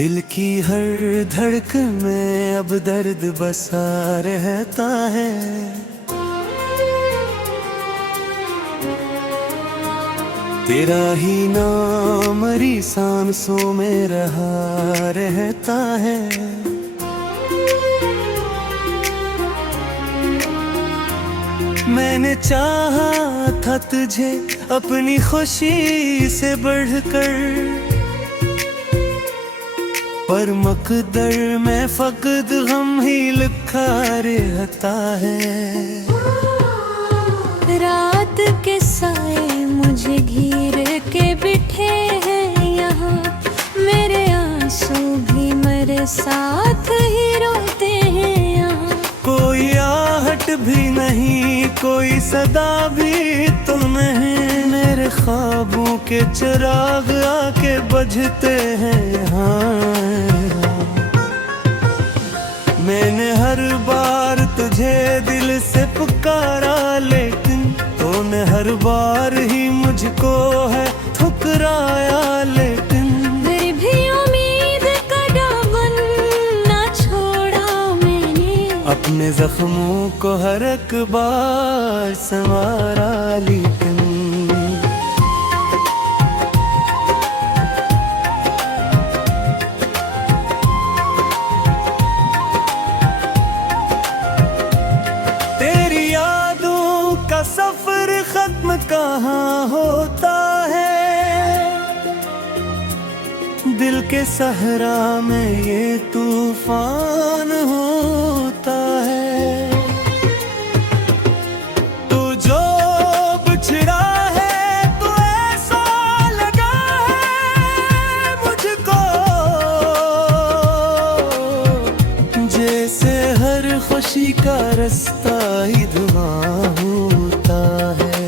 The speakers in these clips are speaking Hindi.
दिल की हर धड़कन में अब दर्द बसा रहता है। तेरा ही नाम मेरी सांसों में रहा रहता है। मैंने चाहा था तुझे अपनी खुशी से बढ़कर, पर मकदर में फकद गम ही लिखा रहता है। रात के साए मुझे घेर के बिठे हैं यहाँ, मेरे आंसू भी मेरे साथ ही रोते हैं यहाँ। कोई आहट भी नहीं, कोई सदा भी तो नहीं, मेरे ख्वाबों के चिराग आके बुझते हैं यहाँ। मैंने हर बार तुझे दिल से पुकारा, लेकिन तूने हर बार ही मुझको है ठुकराया। लेकिन फिर भी उम्मीद का दामन ना छोड़ा मैंने, अपने जख्मों को हर एक बार संवारा। लेकिन तेरी यादों का सफर खत्म कहाँ होता है, दिल के सहरा में ये तूफान होता है। तू जो बिछड़ा है तो ऐसा लगा है मुझको, जैसे हर खुशी का रास्ता ही धुआं होता है।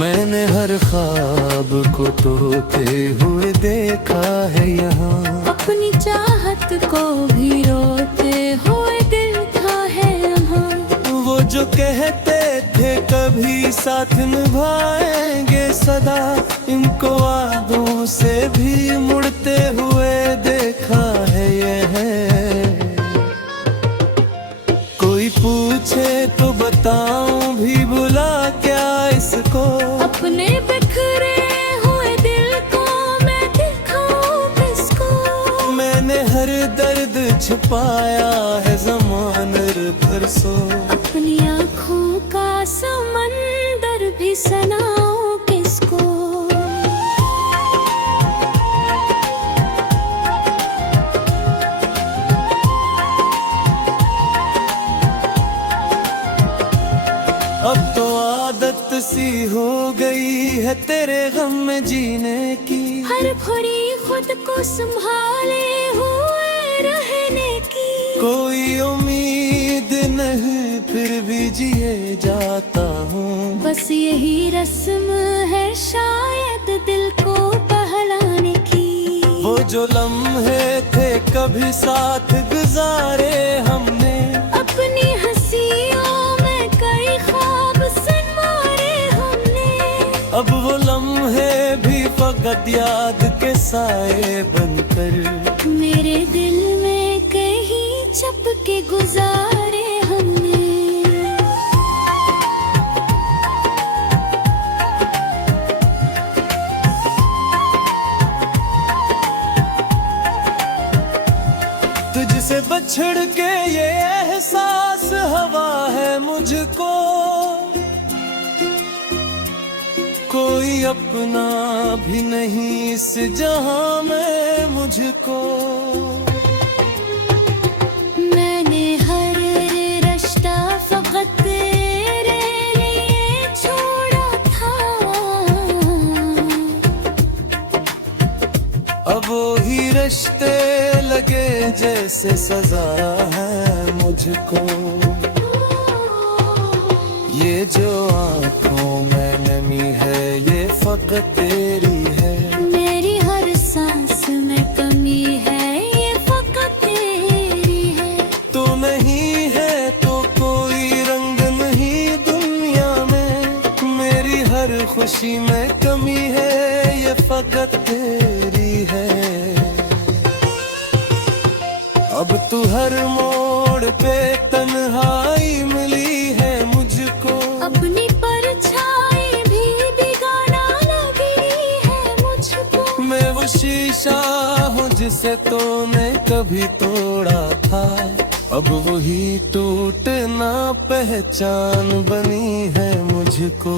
मैंने हर ख्वाब को तोड़ते हुए देखा है यहाँ, अपनी चाहत को भी रोते हुए देखा है यहाँ। वो जो कहते थे कभी साथ निभाएंगे सदा, इनको वादों से भी मुड़ते हुए देखा है ये। कोई पूछे तो बताऊं भी बुला क्या इसको, अपने बिखरे हुए दिल को मैं दिखाऊं किसको। मैंने हर दर्द छुपाया है ज़मानर भर सो, अपनी आँखों का समंदर भी सुनाऊं किसको। अब तो आदत सी हो गई है तेरे गम में जीने की, हर घड़ी खुद को संभाले हुए रहने की। कोई उम्मीद नहीं फिर भी जिए जाता हूँ, बस यही रस्म है शायद दिल को बहलाने की। वो जो लम्हे थे कभी साथ गुजारे हमने, अपनी हंसियों में कई ख्वाब संवारे हमने। अब वो लम्हे भी फकत याद के साए बनकर मेरे दिल में कहीं छप के गुजारे हमने। तुझसे बछड़ के ये एहसास हवा है मुझको, कोई अपना भी नहीं इस जहां में मुझको। मैंने हर रिश्ता फकत तेरे लिए छोड़ा था, अब वो ही रिश्ते लगे जैसे सजा है मुझको। ये जो आँखों में नमी है ये फकत तेरी है, मेरी हर सांस में कमी है ये फकत तेरी है। तू नहीं है तो कोई रंग नहीं दुनिया में, मेरी हर खुशी में कमी है ये फकत तेरी है। अब तू हर मोड़ पे तन्हाई मिली है मुझको, अपनी परछाई भी बिगाड़ा लगी है मुझको। मैं वो शीशा हूँ जिसे तूने कभी तोड़ा था, अब वही टूटना पहचान बनी है मुझको।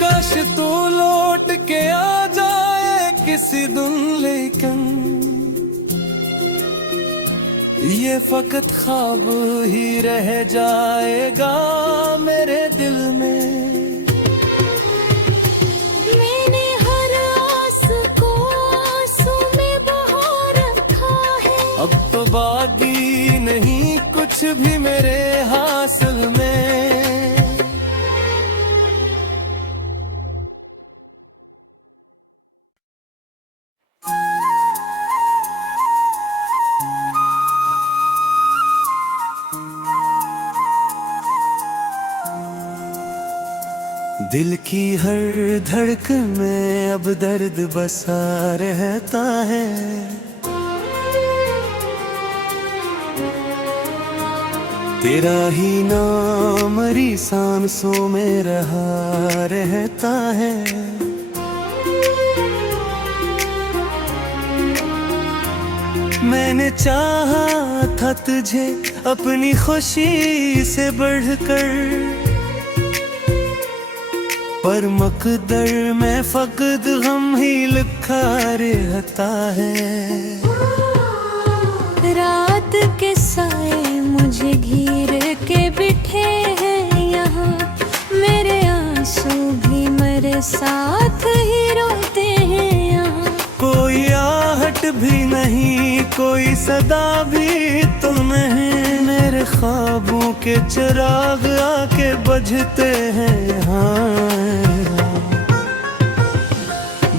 काश तू लौट के आ जाए किसी दिन, लेकिन ये फकत ख्वाब ही रह जाएगा मेरे दिल में। मैंने हर आस को आंसू में बहा रखा है, अब तो बाकी नहीं कुछ भी मेरे हासिल में। दिल की हर धड़कन में अब दर्द बसा रहता है, तेरा ही नाम मेरी सांसों में रहा रहता है। मैंने चाहा था तुझे अपनी खुशी से बढ़कर, पर मकदर में फकद गम ही लिखा रहता है। रात के साए मुझे घेर के बिठे हैं यहाँ, मेरे आंसू भी मेरे साथ ही रोते हैं यहाँ। कोई आहट भी नहीं, कोई सदा भी तो नहीं, मेरे ख्वाबों के चिराग आके बुझते हैं यहाँ।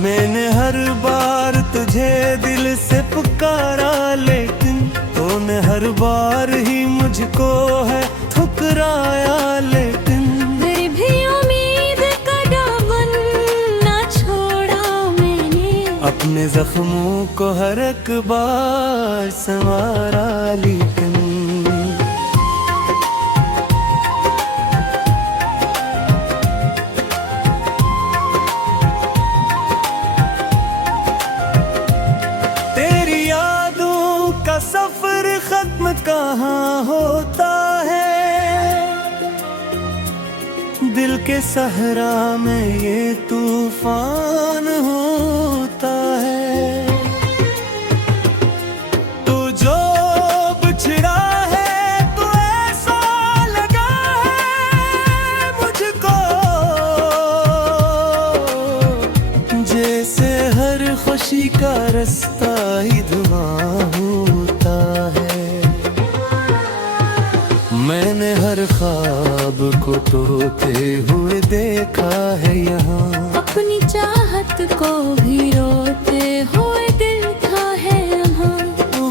मैंने हर बार तुझे दिल से पुकारा, लेकिन तूने हर बार ही मुझको है ठुकराया। लेकिन फिर भी उम्मीद का दामन ना छोड़ा मैंने, अपने जख्मों को हर एक बार संवारा। लेकिन तेरी यादों का सफर खत्म कहाँ होता है, दिल के सहरा में ये तूफान होता है। तू जो बिछड़ा है तो ऐसा लगा है मुझको, जैसे हर खुशी का रास्ता ही धुआं होता है। मैंने हर ख्वाब को तोड़ते हुए देखा है यहाँ, अपनी चाहत को भी रोते हुए देखा है यहाँ।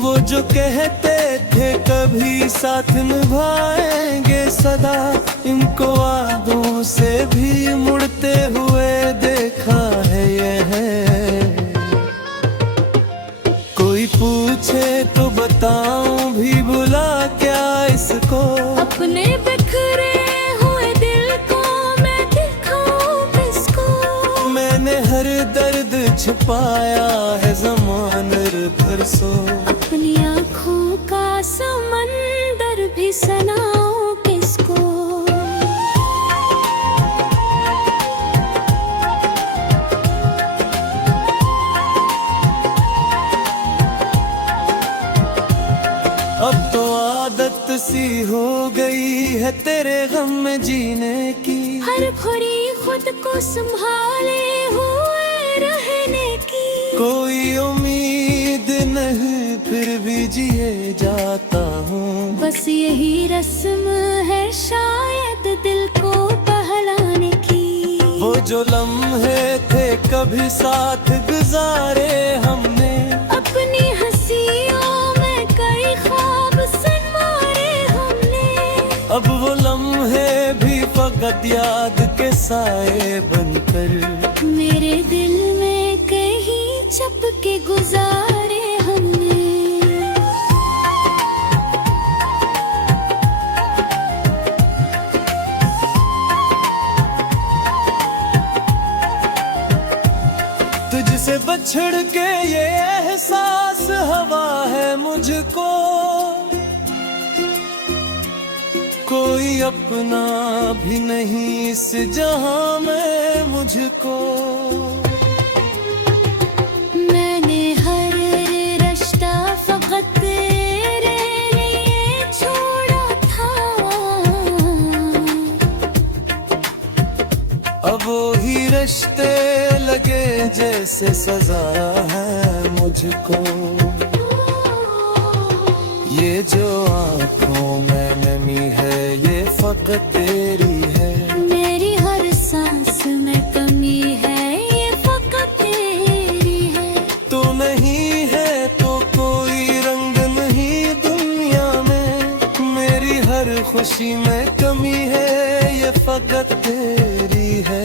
वो जो कहते थे कभी साथ निभाएंगे सदा, इनको वादों से भी मुड़ते हुए देखा है ये। कोई पूछे तो बताऊं भी बुला क्या इसको, अपने बिखरे हुए दिल को मैं दिखाऊं किसको। मैंने हर दर्द छिपाया है ज़मानर भर सो, अपनी आँखों का समंदर भी सुनाऊं किसको। अब तो आदत सी हो गई है तेरे गम में जीने की, हर घड़ी खुद को संभाले हुए रहने की। कोई उम्मीद नहीं फिर भी जिए जाता हूँ, बस यही रस्म है शायद दिल को बहलाने की। वो जो लम्हे थे कभी साथ गुजारे हमने, अपनी हंसियों में कई ख्वाब संवारे हमने। अब वो लम्हे भी फकत याद के साए बनकर। मेरे दिल में कहीं छप के गुजारे हमने। तुझसे बछड़ के ये एहसास हवा है मुझको, कोई अपना भी नहीं इस जहां में मुझको। मैंने हर रिश्ता फकत तेरे लिए छोड़ा था। अब वो ही रिश्ते लगे जैसे सजा है मुझको। ये जो आँखों में नमी है ये फकत तेरी है। मेरी हर सांस में कमी है ये फकत तेरी है। तू नहीं है तो कोई रंग नहीं दुनिया में, मेरी हर खुशी में कमी है ये फकत तेरी है।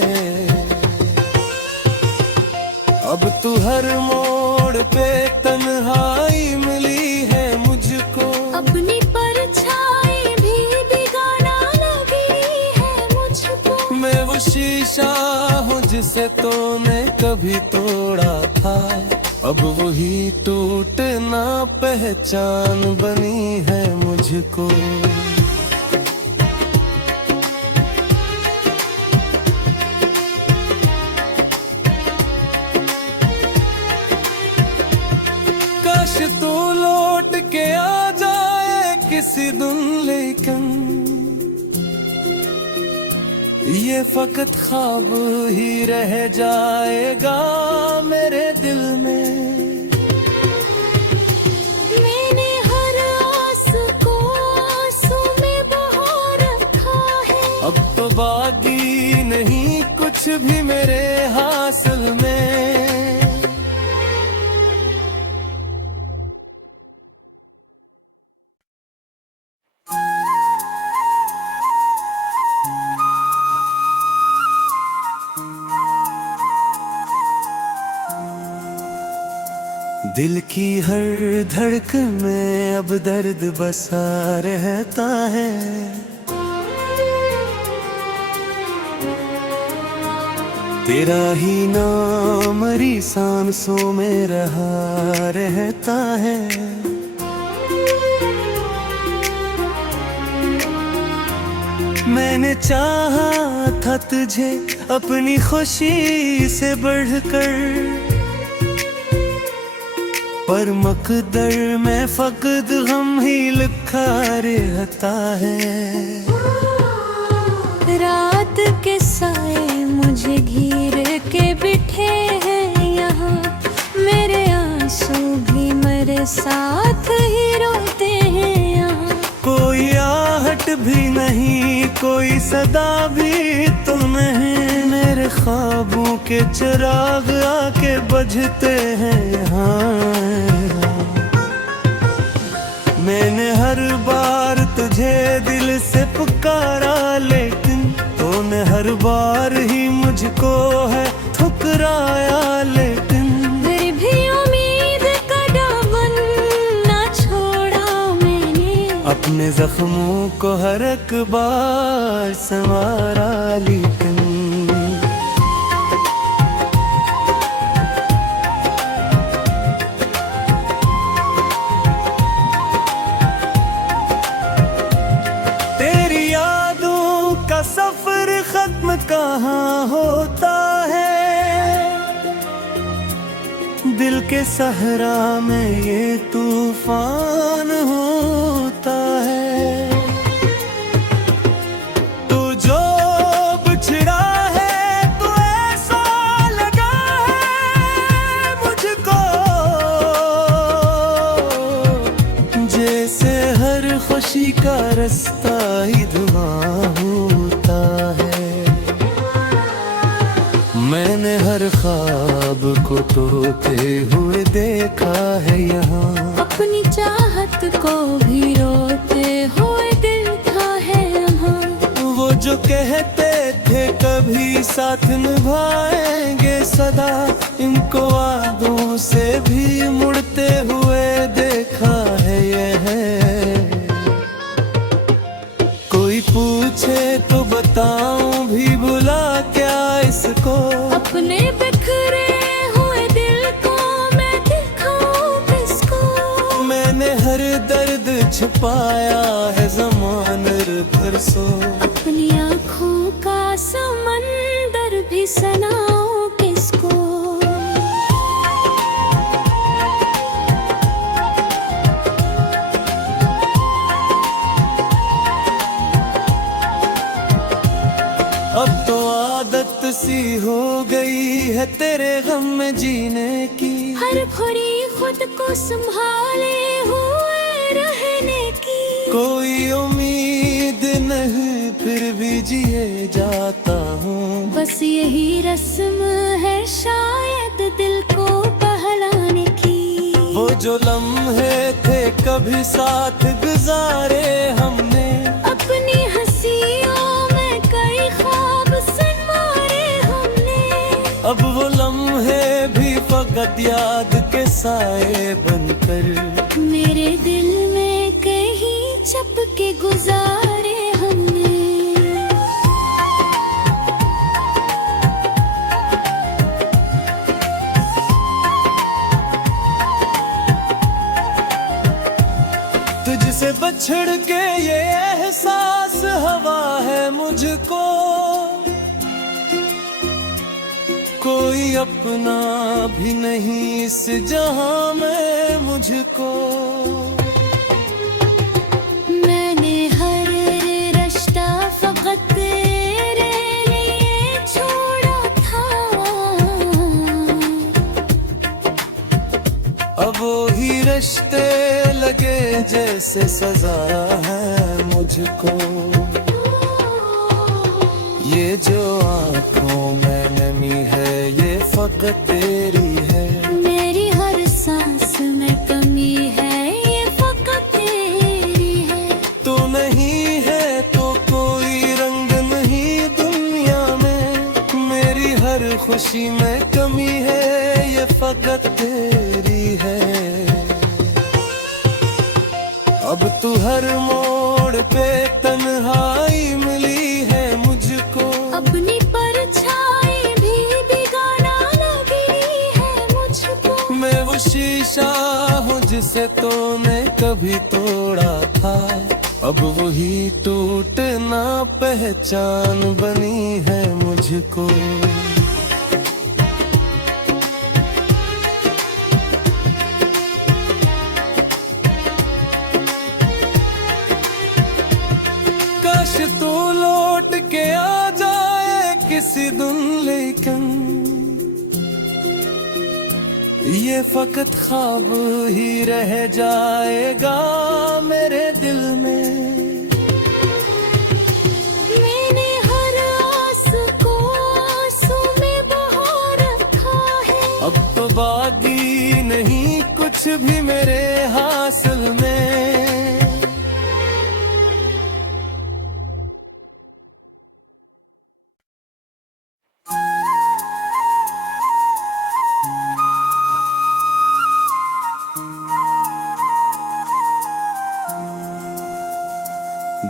अब तू हर मोड़ पे तन्हाई मिली है मुझको। अपनी परछाई भी बिगाड़ा लगी है मुझको। मैं वो शीशा हूँ जिसे तूने कभी तोड़ा था, अब वही टूटना पहचान बनी है मुझको। काश तू लौट के आ जाए किसी दिन, लेकिन ये फकत ख्वाब ही रह जाएगा मेरे दिल में। मैंने हर आस को आंसू में बहा रखा है। अब तो बाकी नहीं कुछ भी मेरे हासिल में। दिल की हर धड़कन में अब दर्द बसा रहता है। तेरा ही नाम मेरी सांसों में रहा रहता है। मैंने चाहा था तुझे अपनी खुशी से बढ़कर, पर मकदर में फकत गम ही लिखा रहता है। रात के साए मुझे घेर के बिठे हैं यहाँ, मेरे आंसू भी मेरे साथ ही रोते हैं यहाँ। कोई आहट भी नहीं, कोई सदा भी तो नहीं, मेरे ख्वाबों के चिराग आके बुझते हैं यहाँ। मैंने हर बार तुझे दिल से पुकारा, लेकिन तूने हर बार ही मुझको है ठुकराया। लेकिन फिर भी उम्मीद का दामन ना छोड़ा मैंने, अपने जख्मों को हर एक बार संवारा। लेकिन तेरी यादों का सफर खत्म कहाँ होता है, दिल के सहरा में ये तूफान होता है। तू जो बिछड़ा है तो ऐसा लगा है मुझको, जैसे हर खुशी का रास्ता ही धुआं होता है। मैंने हर ख्वाब को तोड़ते हुए देखा है यहाँ, अपनी चाहत को भी रोते हुए दिल था है यहाँ। वो जो कहते थे कभी साथ निभाएंगे सदा, इनको वादों से भी मुड़ते हुए देखा है यह। कोई पूछे तो बताऊं भी भुला क्या इसको, अपने बिखरे हुए दिल को मैं दिखाऊं किसको। मैंने हर दर्द छुपाया है ज़मानर भर सो, अपनी आँखों का समंदर भी सुनाऊं किसको। अब तो आदत सी हो गई है तेरे गम में जीने की, हर घड़ी खुद को संभाले हुए रहने की। कोई उम्मीद नहीं फिर भी जिए जाता हूँ, बस यही रस्म है शायद दिल को बहलाने की। वो जो लम्हे थे कभी साथ गुजारे हमने, अपनी हंसियों में कई ख्वाब संवारे हमने। अब वो लम्हे भी फकत याद के साए बनकर मेरे दिल में कहीं चपके गुजारे हमने। तुझसे बछड़ के ये एहसास हवा है मुझको, कोई अपना भी नहीं इस जहां में मुझको। मैंने हर रिश्ता फकत तेरे लिए छोड़ा था, अब वो ही रिश्ते लगे जैसे सजा है मुझको। ये जो आँखों में नमी है ये फकत तेरी है, मेरी हर सांस में कमी है ये फकत तेरी है। तू नहीं है तो कोई रंग नहीं दुनिया में, मेरी हर खुशी में कमी है ये फकत तेरी है। अब तू हर मोड़ पे तन्हाई मिली है मुझको, अपनी परछाई भी बिगाना लगी है मुझको। मैं वो शीशा हूँ जिसे तूने कभी तोड़ा था, अब वही टूटना पहचान बनी है मुझको। काश तू लौट के आ जाए किसी दिन, लेकिन ये फकत ख्वाब ही रह जाएगा मेरे दिल में। मैंने हर आस को आंसू में बहा रखा है, अब तो बाकी नहीं कुछ भी मेरे हासिल में।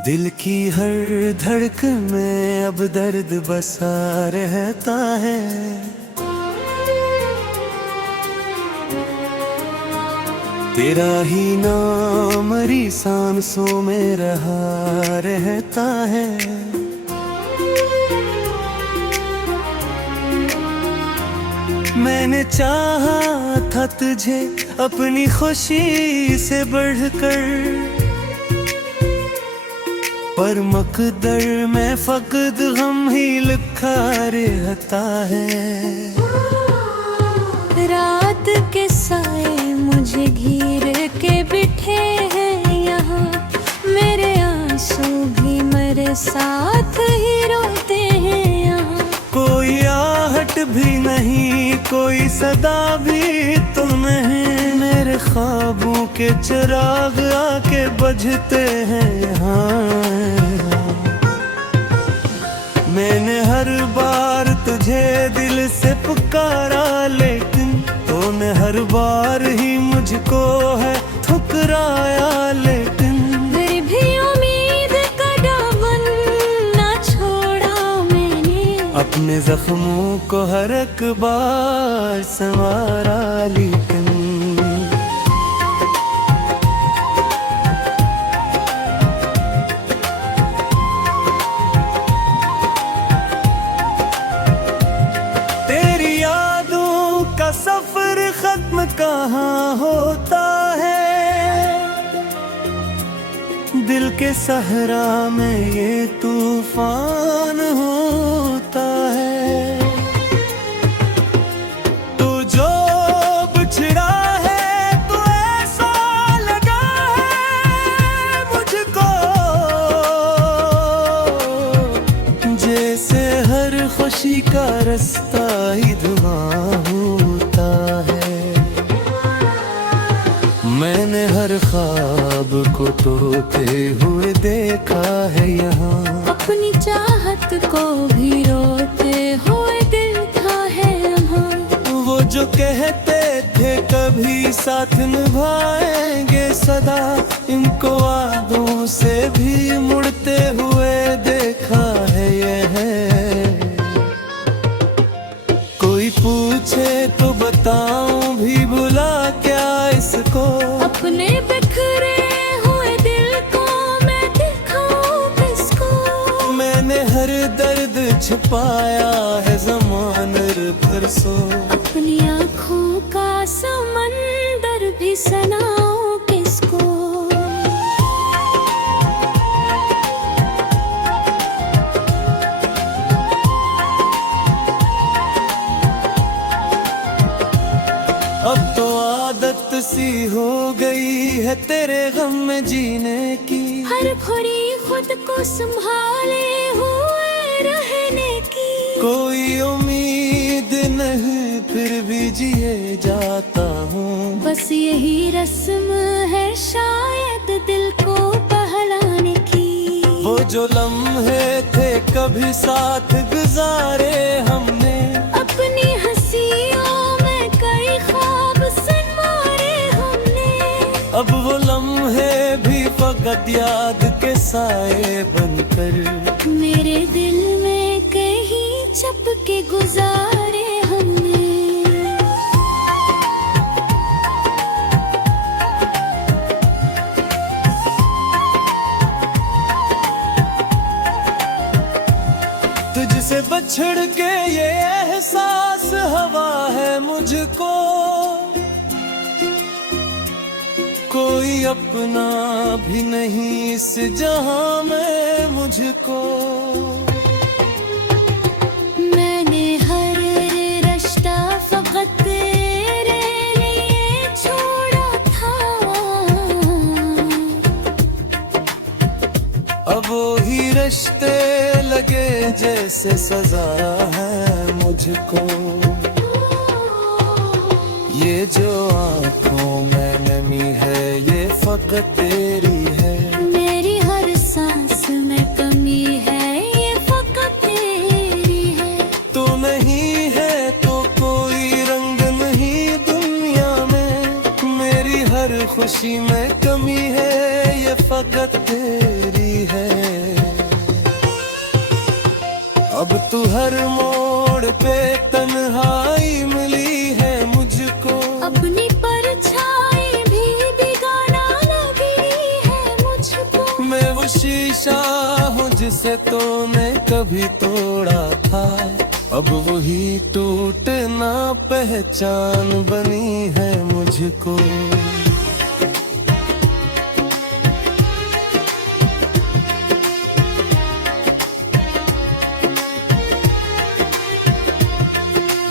दिल की हर धड़कन में अब दर्द बसा रहता है, तेरा ही नाम मेरी सांसों में रहा रहता है। मैंने चाहा था तुझे अपनी खुशी से बढ़कर, पर मकदर में फकत गम ही लिखा रहता है। रात के साए मुझे घेर के बिठे हैं यहाँ, मेरे आंसू भी मेरे साथ ही रोते हैं यहाँ। कोई आहट भी नहीं, कोई सदा भी तो नहीं, मेरे ख्वाबों के चिराग आके बुझते हैं यहाँ। मैंने हर बार तुझे दिल से पुकारा, लेकिन तूने हर बार ही मुझको है ठुकराया। लेकिन फिर भी उम्मीद का दामन ना छोड़ा मैंने, अपने जख्मों को हर एक बार संवारा। लेकिन तेरी यादों का सफर खत्म कहाँ होता है, दिल के सहरा में ये तूफान होता है। तू जो बिछड़ा है तो ऐसा लगा है मुझको, जैसे हर खुशी का रास्ता ही धुआं होता है। मैंने हर ख्वाब को तोड़ते हुए देखा है यहाँ, अपनी चाहत को भी रोते हुए देखा है यहाँ। वो जो कहते थे कभी साथ निभाएंगे सदा, इनको वादों से भी मुड़ते हुए देखा है यह। कोई पूछे तो बताऊं भी भुला क्या इसको, अपने बिखरे हुए दिल को मैं दिखाऊं किसको। मैंने हर दर्द छिपाया है ज़माने भर सो, अपनी आँखों का समंदर भी सुनाऊं किसको। अब तो आदत सी हो गई है तेरे गम में जीने की, हर घड़ी खुद को संभाले हुए रहने की। कोई उम्मीद नहीं फिर भी जिए जाता हूँ, बस यही रस्म है शायद दिल को बहलाने की। वो जो लम्हे थे कभी साथ गुजारे हमने, अपनी हंसियों में कई ख्वाब संवारे हमने। अब वो लम्हे भी फकत याद के साए बनकर मेरे दिल में कहीं चपके गुजारे हमने। तुझसे बछड़ के ये एहसास हवा है मुझको, कोई अपना भी नहीं इस जहां में मुझको। मैंने हर रिश्ता फकत तेरे लिए छोड़ा था, अब वो ही रिश्ते लगे जैसे सजा है मुझको। ये जो आँखों में नमी है ये फकत तेरी है, मेरी हर सांस में कमी है ये फकत तेरी है। तू नहीं है तो कोई रंग नहीं दुनिया में, मेरी हर खुशी में कमी है ये फकत तेरी है। अब तू हर मोड़ पे तन्हाई मिली है मुझको, अपनी परछाई भी बिगाना लगी है मुझको। मैं वो शीशा हूँ जिसे तूने कभी तोड़ा था, अब वही टूटना पहचान बनी है मुझको।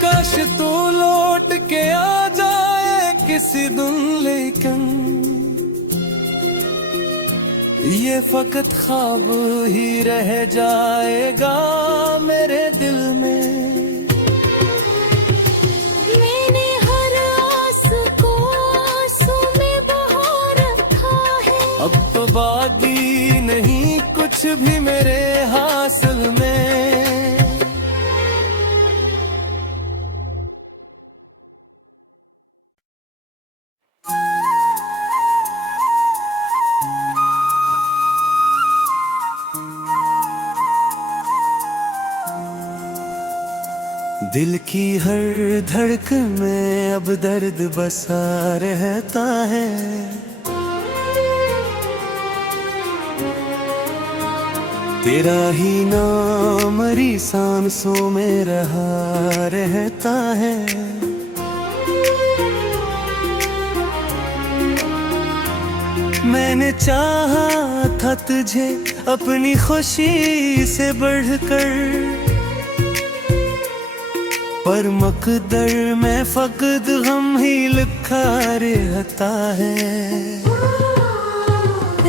काश तू लौट के आ जाए किसी दिन, लेकिन ये फकत ख्वाब ही रह जाएगा मेरे दिल में। मैंने हर आस को आंसू में बहा रखा है, अब तो बाकी नहीं कुछ भी मेरे हासिल में। दिल की हर धड़कन में अब दर्द बसा रहता है। तेरा ही नाम मरी सांसों में रहा रहता है। मैंने चाहा था तुझे अपनी खुशी से बढ़कर, पर मकदर में फकद गम ही लिखा रहता है।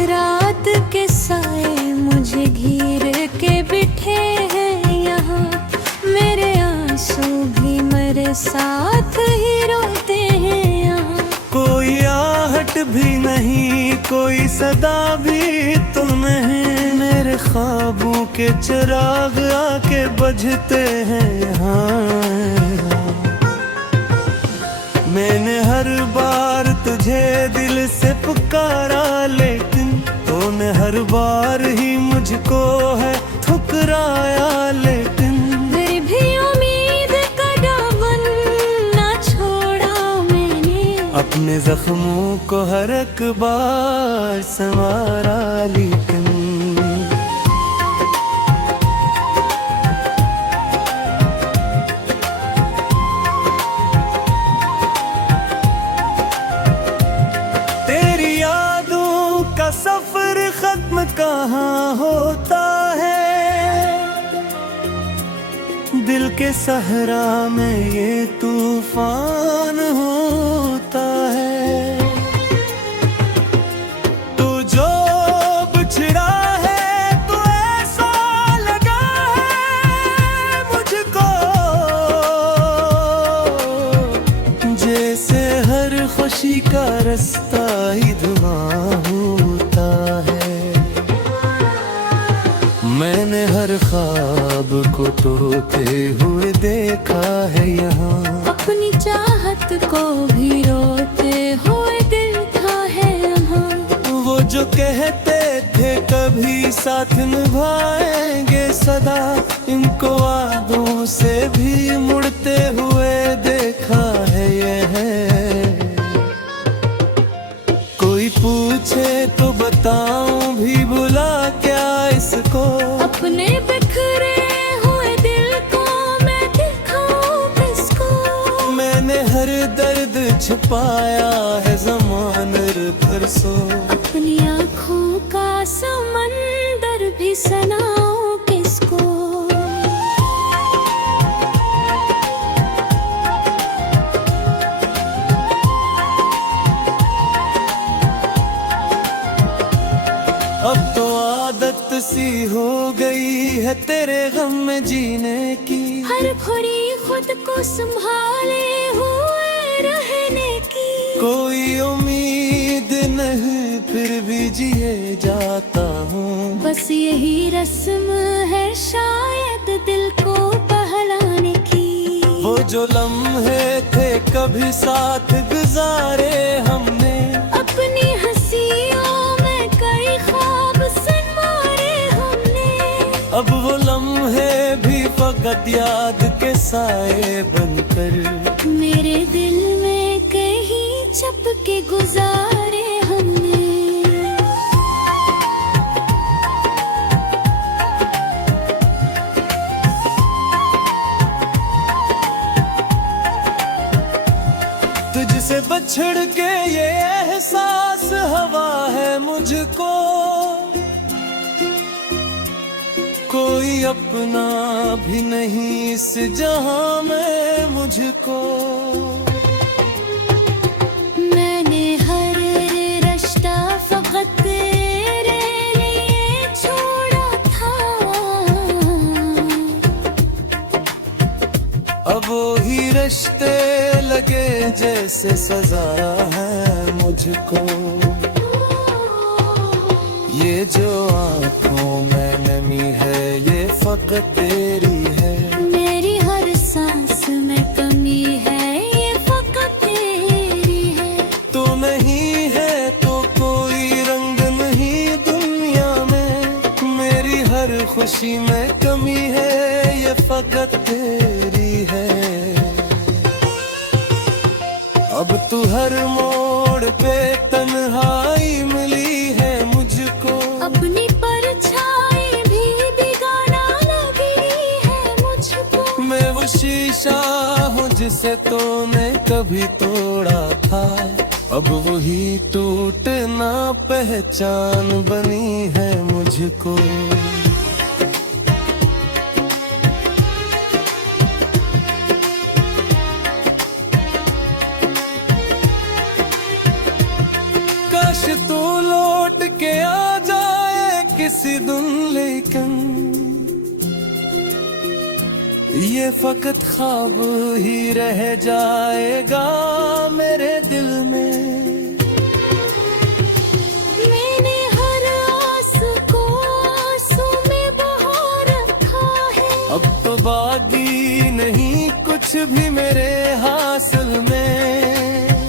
रात के साए मुझे घेर के बिठे हैं यहाँ, मेरे आंसू भी मेरे साथ ही रोते हैं यहाँ। कोई आहट भी नहीं, कोई सदा भी तो नहीं, मेरे ख्वाबों के चिराग आके बुझते हैं यहाँ। मैंने हर बार तुझे दिल से पुकारा, लेकिन तूने हर बार ही मुझको है ठुकराया। लेकिन फिर भी उम्मीद का दामन ना छोड़ा मैंने, अपने जख्मों को हर एक बार संवारा। लेकिन सफर खत्म कहाँ होता है, दिल के सहरा में ये तूफान होता है। तू जो बिछड़ा है तो ऐसा लगा है मुझको, जैसे हर खुशी का रास्ता ही धुआं होता है। मैंने हर ख्वाब को तोड़ते हुए देखा है यहाँ, अपनी चाहत को भी रोते हुए देखा है यहाँ। वो जो कहते थे कभी साथ निभाएंगे सदा, इनको वादों से भी मुड़ते हुए देखा है यह। कोई पूछे तो बताऊं भी बुला क्या इसको, अपने बिखरे हुए दिल को मैं दिखाऊं किसको। मैंने हर दर्द छुपाया है ज़माने भर सो, अपनी आँखों का समंदर भी सुनाऊं किसको। अब तो आदत सी हो गई है तेरे गम में जीने की, हर खुरी खुद को संभाले हुए रहने की। कोई उम्मीद नहीं फिर भी जिए जाता हूँ, बस यही रस्म है शायद दिल को बहलाने की। वो जो लम्हे थे कभी साथ गुजारे हमने, अपनी हंसियों में कई ख्वाब संवारे हमने। अब वो लम्हे भी फकत याद के साए बनकर मेरे दिल में कहीं चपके गुजारे हमने। तुझसे बछड़ के ये एहसास हवा है मुझको, कोई अपना भी नहीं इस जहां में मुझको। मैंने हर रिश्ता फकत तेरे लिए छोड़ा था, अब वो ही रिश्ते लगे जैसे सजा है मुझको। ये जो आँखों में नमी है ये फकत तेरी है, मेरी हर सांस में कमी है ये फकत तेरी है। तो नहीं है तो कोई रंग नहीं दुनिया में, मेरी हर खुशी में कमी है ये फकत तेरी है। मैं वो शीशा हूँ जिसे तूने कभी तोड़ा था, अब वही टूटना पहचान बनी है मुझको। काश तू लौट के आ जाए किसी दिन, लेकिन ये फकत ख्वाब ही रह जाएगा मेरे दिल में। मैंने हर आस को आंसू में बहा रखा है, अब तो बाकी नहीं कुछ भी मेरे हासिल में।